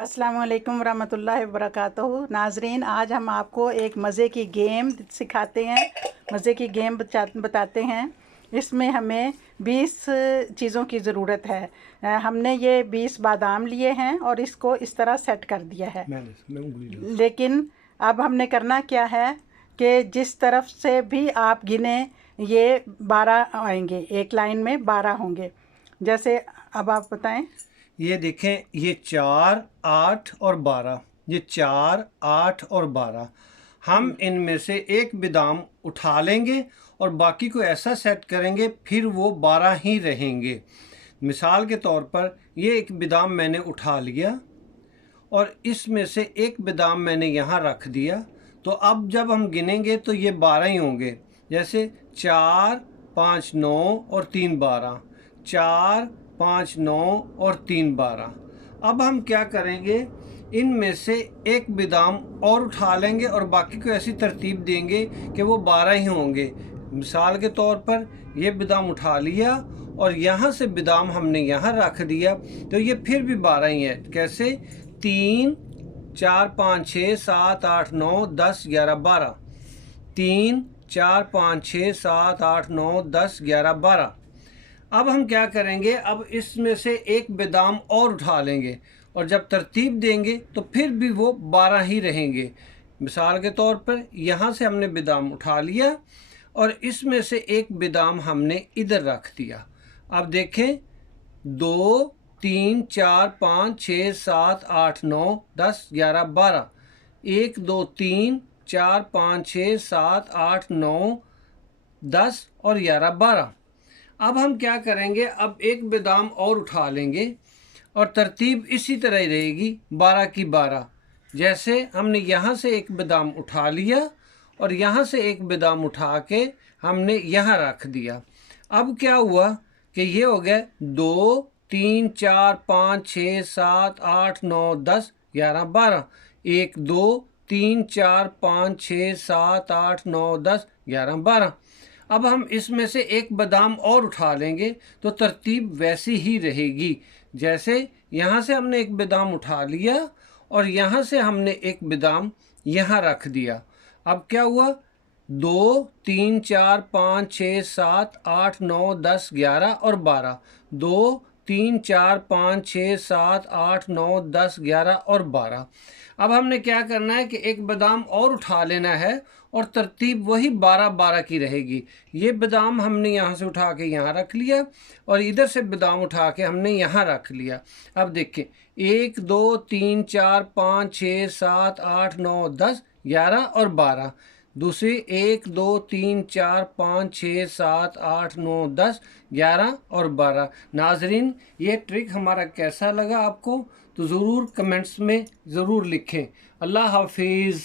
अस्सलाम वालेकुम वरहमतुल्लाहि वबरकातुहू। नाजरीन, आज हम आपको एक मज़े की गेम सिखाते हैं, मज़े की गेम बताते हैं। इसमें हमें 20 चीज़ों की ज़रूरत है। हमने ये 20 बादाम लिए हैं और इसको इस तरह सेट कर दिया है। लेकिन अब हमने करना क्या है कि जिस तरफ से भी आप गिने ये 12 आएंगे, एक लाइन में 12 होंगे। जैसे अब आप बताएं। ये देखें, ये 4, 8 और 12, ये 4, 8 और 12। हम इनमें से एक बादाम उठा लेंगे और बाकी को ऐसा सेट करेंगे, फिर वो 12 ही रहेंगे। मिसाल के तौर पर ये एक बादाम मैंने उठा लिया और इसमें से एक बादाम मैंने यहाँ रख दिया, तो अब जब हम गिनेंगे तो ये 12 ही होंगे। जैसे 4, 5, 9 और 3, 12, 4, 5, 9 और 3, 12। अब हम क्या करेंगे, इनमें से एक बादाम और उठा लेंगे और बाकी को ऐसी तरतीब देंगे कि वो 12 ही होंगे। मिसाल के तौर पर ये बादाम उठा लिया और यहाँ से बादाम हमने यहाँ रख दिया, तो ये फिर भी 12 ही है। कैसे? 3, 4, 5, 6, 7, 8, 9, 10, 11, 12। 3, 4, 5, 6, 7, 8, 9, 10, 11, 12। अब हम क्या करेंगे, अब इसमें से एक बादाम और उठा लेंगे और जब तरतीब देंगे तो फिर भी वो 12 ही रहेंगे। मिसाल के तौर पर यहाँ से हमने बादाम उठा लिया और इसमें से एक बादाम हमने इधर रख दिया। अब देखें, 2, 3, 4, 5, 6, 7, 8, 9, 10, 11, 12। 1, 2, 3, 4, 5, 6, 7, 8, 9, 10 और 11, 12। अब हम क्या करेंगे, अब एक बादाम और उठा लेंगे और तरतीब इसी तरह ही रहेगी, 12 की 12। जैसे हमने यहाँ से एक बादाम उठा लिया और यहाँ से एक बादाम उठा के हमने यहाँ रख दिया। अब क्या हुआ कि ये हो गया 2, 3, 4, 5, 6, 7, 8, 9, 10, 11, 12। 1, 2, 3, 4, 5, 6, 7, 8, 9, 10, 11, 12। अब हम इसमें से एक बादाम और उठा लेंगे तो तरतीब वैसी ही रहेगी। जैसे यहाँ से हमने एक बादाम उठा लिया और यहाँ से हमने एक बादाम यहाँ रख दिया। अब क्या हुआ, 2, 3, 4, 5, 6, 7, 8, 9, 10, 11 और 12। 2, 3, 4, 5, 6, 7, 8, 9, 10, 11 और 12। अब हमने क्या करना है कि एक बादाम और उठा लेना है और तरतीब वही 12-12 की रहेगी। ये बादाम हमने यहाँ से उठा के यहाँ रख लिया और इधर से बादाम उठा के हमने यहाँ रख लिया। अब देखें, 1, 2, 3, 4, 5, 6, 7, 8, 9, 10, 11 और 12। दूसरी 1, 2, 3, 4, 5, 6, 7, 8, 9, 10, 11 और 12। नाजरीन, ये ट्रिक हमारा कैसा लगा आपको तो ज़रूर कमेंट्स में ज़रूर लिखें। अल्लाह हाफिज़।